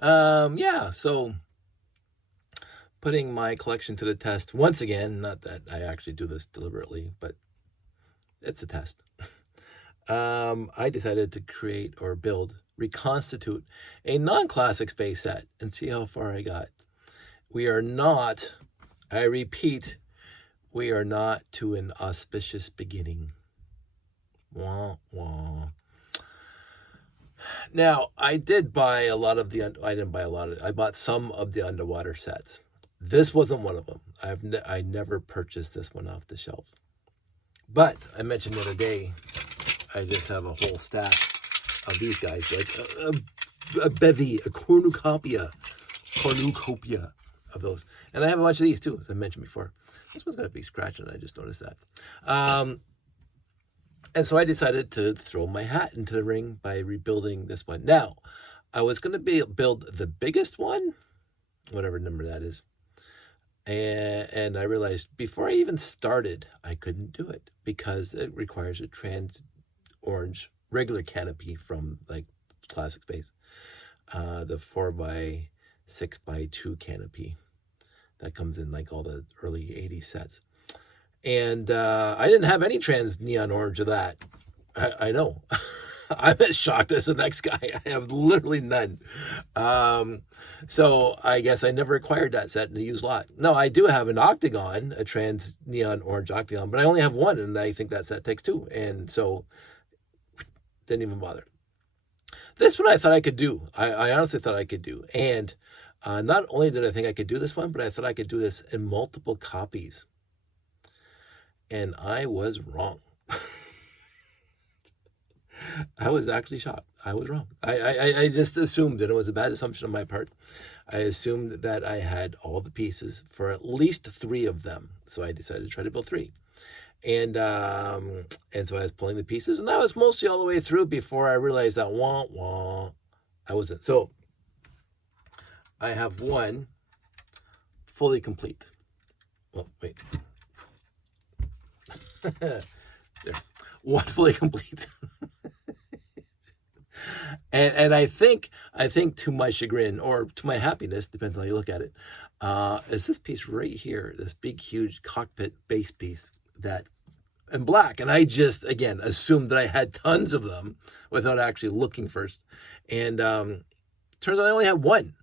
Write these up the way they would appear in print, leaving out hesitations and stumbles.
Yeah, so putting my collection to the test once again, not that I actually do this deliberately, but it's a test. I decided to create or reconstitute a non-classic space set and see how far I got. We are not, I repeat, we are not to an auspicious beginning. Wah, wah. Now, I did buy a lot of I bought some of the underwater sets. This wasn't one of them. I never purchased this one off the shelf. But I mentioned the other day, I just have a whole stack of these guys, like a bevy, a cornucopia of those. And I have a bunch of these too, as I mentioned before. This one's got a big scratch and I just noticed that. And so I decided to throw my hat into the ring by rebuilding this one. Now, I was going to build the biggest one, whatever number that is. And I realized before I even started, I couldn't do it because it requires a trans orange regular canopy from like Classic Space. The 4x6x2 canopy that comes in like all the early 80s sets. And I didn't have any trans neon orange of that. I know. I'm as shocked as the next guy. I have literally none. So I guess I never acquired that set in a used lot. No, I do have an octagon, a trans neon orange octagon, but I only have one, and I think that set takes two. And so didn't even bother. This one I thought I could do. I honestly thought I could do. And not only did I think I could do this one, but I thought I could do this in multiple copies. And I was wrong. I was actually shocked. I was wrong. I just assumed that it was a bad assumption on my part. I assumed that I had all the pieces for at least 3 of them. So I decided to try to build 3. And so I was pulling the pieces, and that was mostly all the way through before I realized that I wasn't. So I have one fully complete. Well, wait. There. One fully complete. and I think to my chagrin or to my happiness, depends on how you look at it, is this piece right here, this big huge cockpit base piece that in black. And I just again assumed that I had tons of them without actually looking first. And turns out I only have one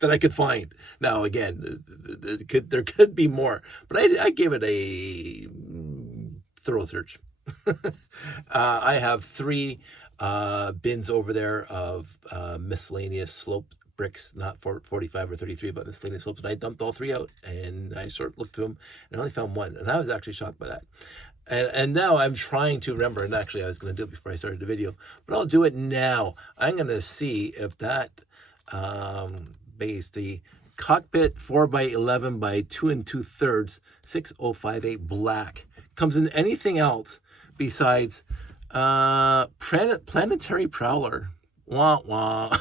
that I could find. Now again, there could be more, but I gave it a thorough search. I have 3 bins over there of miscellaneous slope bricks, not 45 or 33, but miscellaneous slopes. And I dumped all 3 out, and I sort of looked through them, and I only found one. And I was actually shocked by that. And now I'm trying to remember, and actually I was going to do it before I started the video, but I'll do it now. I'm going to see if that base, the cockpit 4x11 by 2 2/3, 6058 black, comes in anything else besides planetary prowler. Wah wah.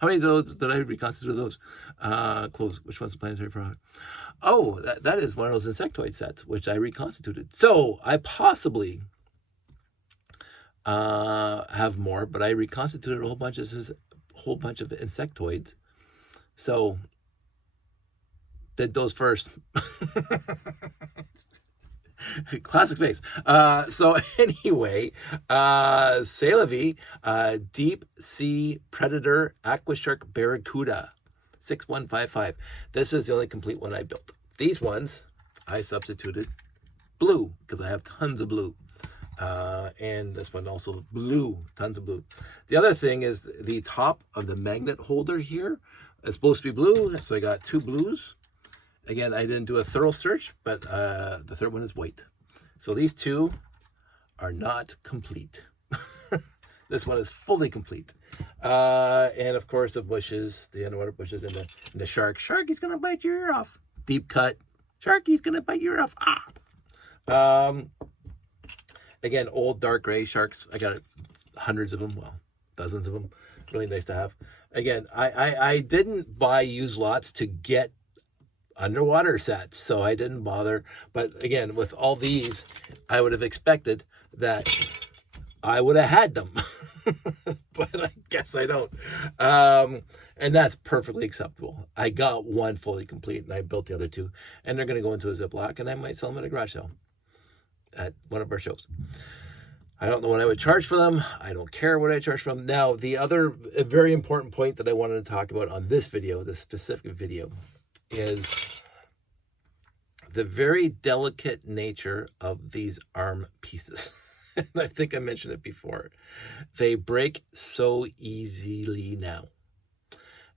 How many of those did I reconstitute those? Close. Which one's the planetary prowler? Oh, that is one of those insectoid sets, which I reconstituted. So I possibly have more, but I reconstituted a whole bunch of insectoids. So did those first. Classic Space. So anyway, c'est la vie, deep sea predator Aquashark Barracuda 6155. This is the only complete one I built. These ones I substituted blue because I have tons of blue. And this one also blue, tons of blue. The other thing is the top of the magnet holder here is supposed to be blue, so I got 2 blues. Again, I didn't do a thorough search, but the third one is white. So these 2 are not complete. This one is fully complete. And of course, the bushes, the underwater bushes, and the shark. Sharky's going to bite your ear off. Deep cut. Sharky's going to bite your ear off. Again, old dark gray sharks. I got hundreds of them. Well, dozens of them. Really nice to have. Again, I didn't buy used lots to get underwater sets, so I didn't bother. But again, with all these, I would have expected that I would have had them. but I guess I don't. And that's perfectly acceptable. I got one fully complete, and I built the other two, and they're going to go into a Ziploc, and I might sell them at a garage sale at one of our shows. I don't know what I would charge for them. I don't care what I charge for them. Now, the other very important point that I wanted to talk about on this video, this specific video, is the very delicate nature of these arm pieces. And I think I mentioned it before. They break so easily now.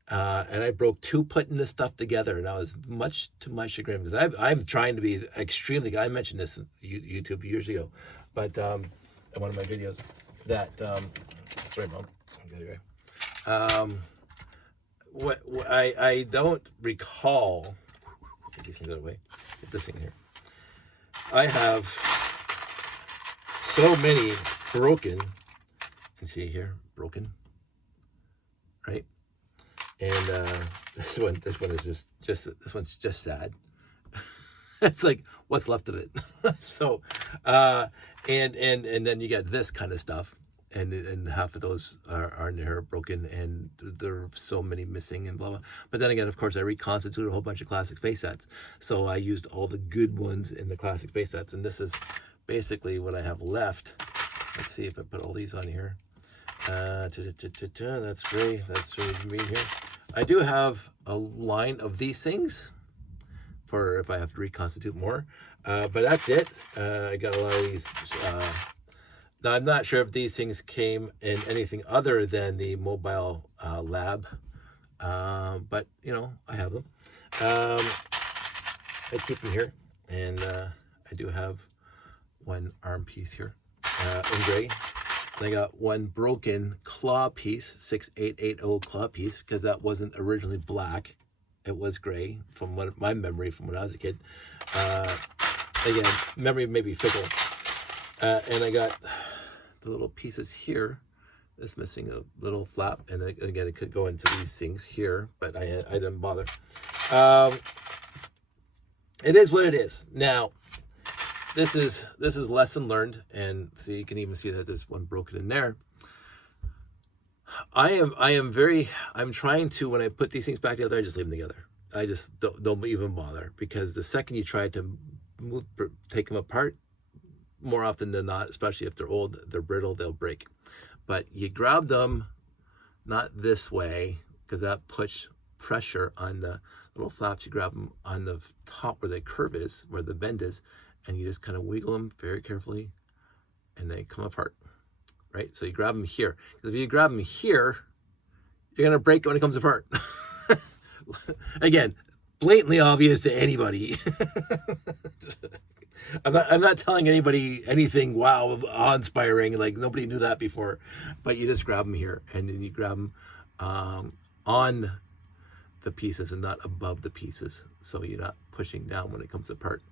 And I broke two putting this stuff together, and I was much to my chagrin, because I'm trying to be extremely, I mentioned this on YouTube years ago, but in one of my videos, that, sorry, Mom, I don't recall, get these things out of the way, get this thing here. I have so many broken, you can see here, broken, right? And this one is just this one's just sad. It's like what's left of it. So and then you got this kind of stuff, and half of those are broken, and there are so many missing and blah blah. But then again, of course, I reconstituted a whole bunch of classic face sets, so I used all the good ones in the classic face sets, and this is basically what I have left. Let's see if I put all these on here. That's great. That's me here. I do have a line of these things for if I have to reconstitute more, but that's it. I got a lot of these. Now I'm not sure if these things came in anything other than the mobile lab, but you know, I have them. I keep them here, and I do have one arm piece here in gray. And I got one broken claw piece, 6880 claw piece, because that wasn't originally black. It was gray from my memory from when I was a kid. Again, memory may be fickle. And I got the little pieces here. It's missing a little flap. And again, it could go into these things here, but I didn't bother. It is what it is. Now, this is lesson learned, and see, you can even see that there's one broken in there. I'm trying to, when I put these things back together, I just leave them together. I just don't even bother, because the second you try to take them apart, more often than not, especially if they're old, they're brittle, they'll break. But you grab them not this way, because that puts pressure on the little flaps. You grab them on the top where the curve is, where the bend is, and you just kind of wiggle them very carefully, and they come apart, right? So you grab them here, because if you grab them here, you're gonna break it when it comes apart. Again, blatantly obvious to anybody. I'm not telling anybody anything wow, awe-inspiring, like nobody knew that before, but you just grab them here, and then you grab them on the pieces and not above the pieces, so you're not pushing down when it comes apart,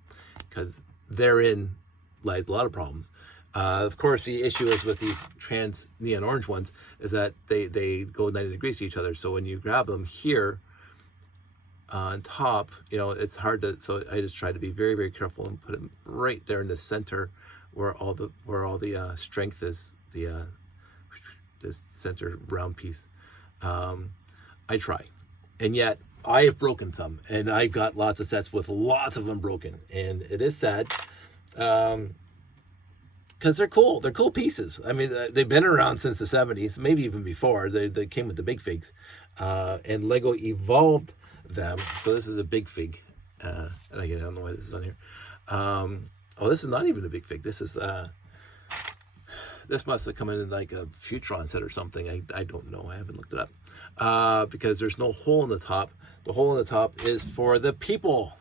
because therein lies a lot of problems. Of course, the issue is with these trans neon orange ones is that they go 90 degrees to each other. So when you grab them here on top, you know, it's hard to, so I just try to be very, very careful and put them right there in the center where all the strength is, the center round piece. I try. And yet I have broken some, and I've got lots of sets with lots of them broken, and it is sad, because they're cool. They're cool pieces. I mean, they've been around since the 70s, maybe even before. They came with the big figs, and Lego evolved them. So this is a big fig, and again, I don't know why this is on here. Oh, this is not even a big fig. This is this must have come in like a Futron set or something. I don't know. I haven't looked it up, because there's no hole in the top. The hole in the top is for the people's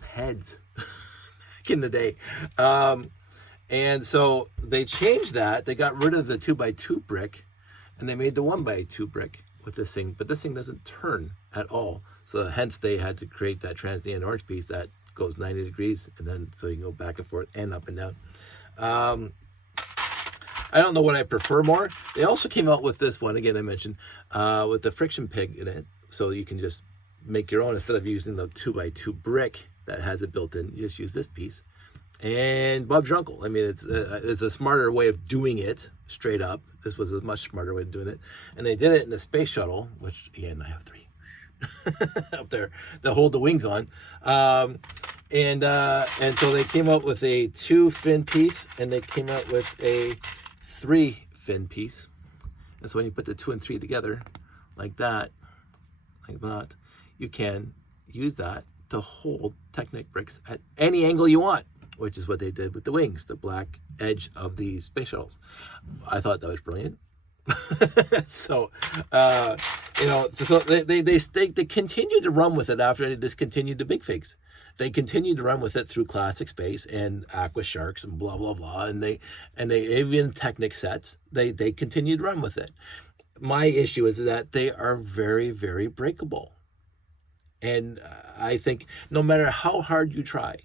heads back in the day. And so they changed that. They got rid of the 2x2 brick, and they made the 1x2 brick with this thing. But this thing doesn't turn at all. So hence they had to create that trans neon orange piece that goes 90 degrees, and then so you can go back and forth and up and down. I don't know what I prefer more. They also came out with this one, again I mentioned, with the friction peg in it. So you can just make your own instead of using the 2x2 brick that has it built in. You just use this piece, and Bob's your uncle. I mean, it's a smarter way of doing it straight up. This was a much smarter way of doing it. And they did it in the space shuttle, which, again, I have 3 up there that hold the wings on. And so they came out with a 2-fin piece, and they came out with a 3-fin piece. And so when you put the 2 and 3 together, like that, you can use that to hold Technic bricks at any angle you want, which is what they did with the wings, the black edge of the space shuttles. I thought that was brilliant. So, so they continued to run with it after they discontinued the big figs. They continued to run with it through Classic Space and Aquasharks and blah blah blah, and they even Technic sets. They continued to run with it. My issue is that they are very, very breakable, and I think no matter how hard you try,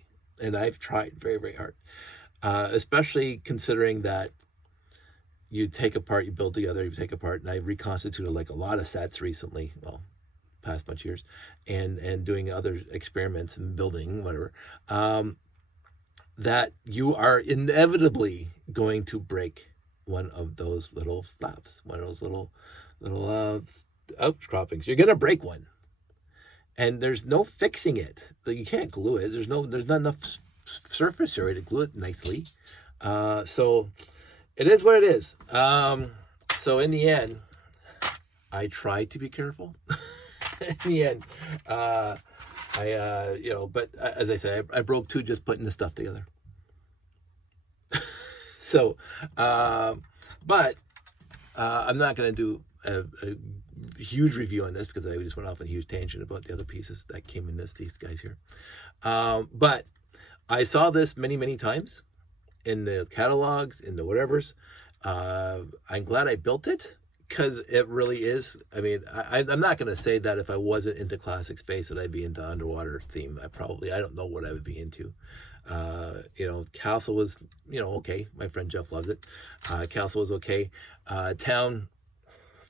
and I've tried very, very hard, especially considering that you take apart, you build together, you take apart, and I reconstituted like a lot of sets recently, well, past bunch of years, and doing other experiments and building, whatever, that you are inevitably going to break one of those little flaps, one of those little outcroppings. You're going to break one. And there's no fixing it. You can't glue it. There's not enough surface area to glue it nicely. So it is what it is. So in the end, I tried to be careful. In the end, but as I say, I broke 2 just putting the stuff together. So, but I'm not going to do a huge review on this because I just went off on a huge tangent about the other pieces that came in these guys here. But I saw this many, many times in the catalogs, in the whatevers. I'm glad I built it because it really is. I mean, I'm not going to say that if I wasn't into Classic Space that I'd be into underwater theme. I don't know what I would be into. Castle was, okay. My friend Jeff loves it. Castle was okay. Town,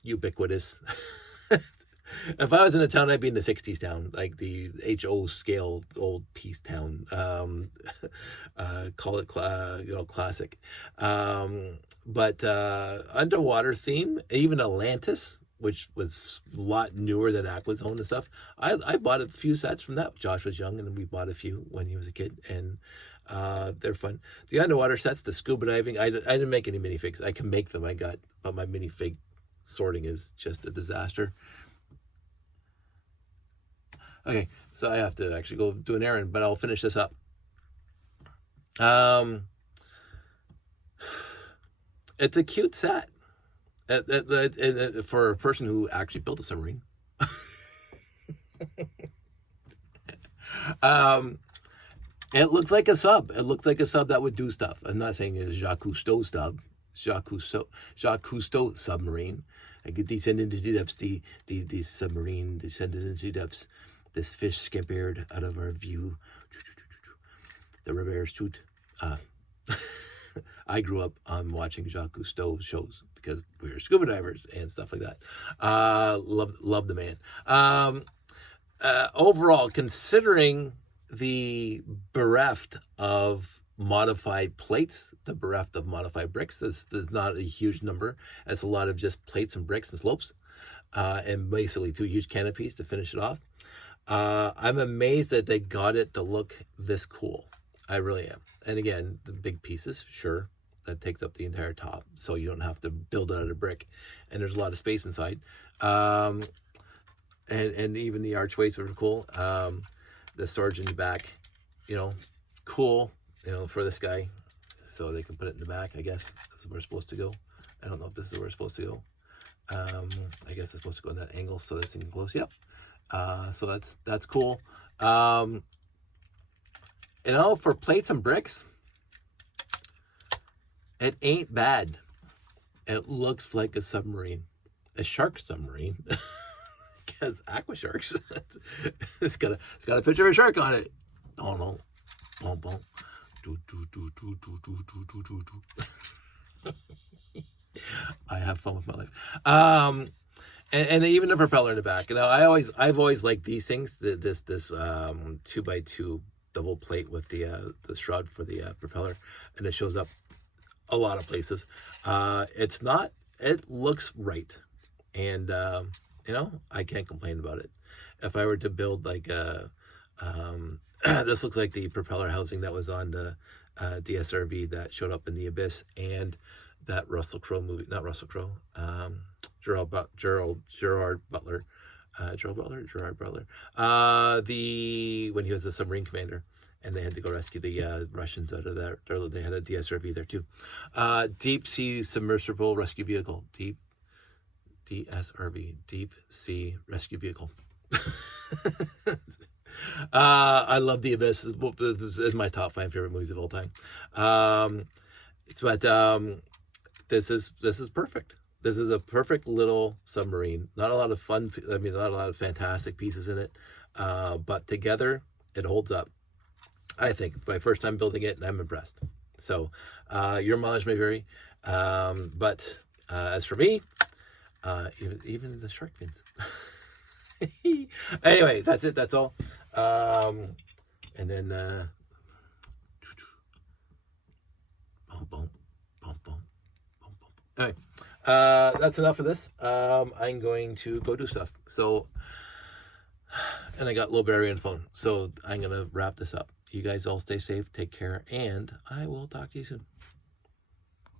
ubiquitous. If I was in a town, I'd be in the 60s town, like the HO scale old piece town. Call it, classic. But underwater theme, even Atlantis, which was a lot newer than Aquazone and stuff. I bought a few sets from that. Josh was young, and we bought a few when he was a kid, and they're fun. The underwater sets, the scuba diving, I didn't make any minifigs. I can make them, but my minifig sorting is just a disaster. Okay, so I have to actually go do an errand, but I'll finish this up. It's a cute set. For a person who actually built a submarine. It looks like a sub. It looks like a sub that would do stuff. I'm not saying it's Jacques Cousteau sub. Jacques Cousteau submarine. I get descended into the depths, the submarine descended into the depths. This fish scampered out of our view. The reverse truth. I grew up watching Jacques Cousteau shows because we were scuba divers and stuff like that. Love the man. Overall, considering the bereft of modified plates, the bereft of modified bricks, there's not a huge number. It's a lot of just plates and bricks and slopes, and basically 2 huge canopies to finish it off. I'm amazed that they got it to look this cool. I really am. And again, the big pieces, sure, that takes up the entire top, so you don't have to build it out of brick, and there's a lot of space inside. And even the archways are cool. The storage in the back, cool, for this guy, so they can put it in the back. I guess this is where it's supposed to go. I don't know if this is where it's supposed to go. I guess it's supposed to go in that angle so this thing can close. Yep. So that's cool. For plates and bricks, it ain't bad. It looks like a submarine, a shark submarine, because Aquasharks. it's got a picture of a shark on it. Oh no, boom boom, I have fun with my life. And even the propeller in the back. I've always liked these things. This 2x2 double plate with the shroud for the propeller, and it shows up a lot of places. It's not. It looks right, and you know, I can't complain about it. If I were to build like a this looks like the propeller housing that was on the DSRV that showed up in the Abyss, and that Russell Crowe movie, not Russell Crowe, Gerard Butler, when he was the submarine commander, and they had to go rescue the Russians out of there. They had a DSRV there too. Deep Sea Submersible Rescue Vehicle, DSRV, Deep Sea Rescue Vehicle. I love The Abyss. This is my top 5 favorite movies of all time. This is perfect. This is a perfect little submarine. Not a lot of fun. I mean, not a lot of fantastic pieces in it, but together it holds up. I think it's my first time building it, and I'm impressed. So your mileage may vary, but as for me, even the shark fins. Anyway, that's it. That's all. And then anyway, that's enough of this. I'm going to go do stuff. So, and I got low battery on the phone, so I'm gonna wrap this up. You guys all stay safe, take care, and I will talk to you soon.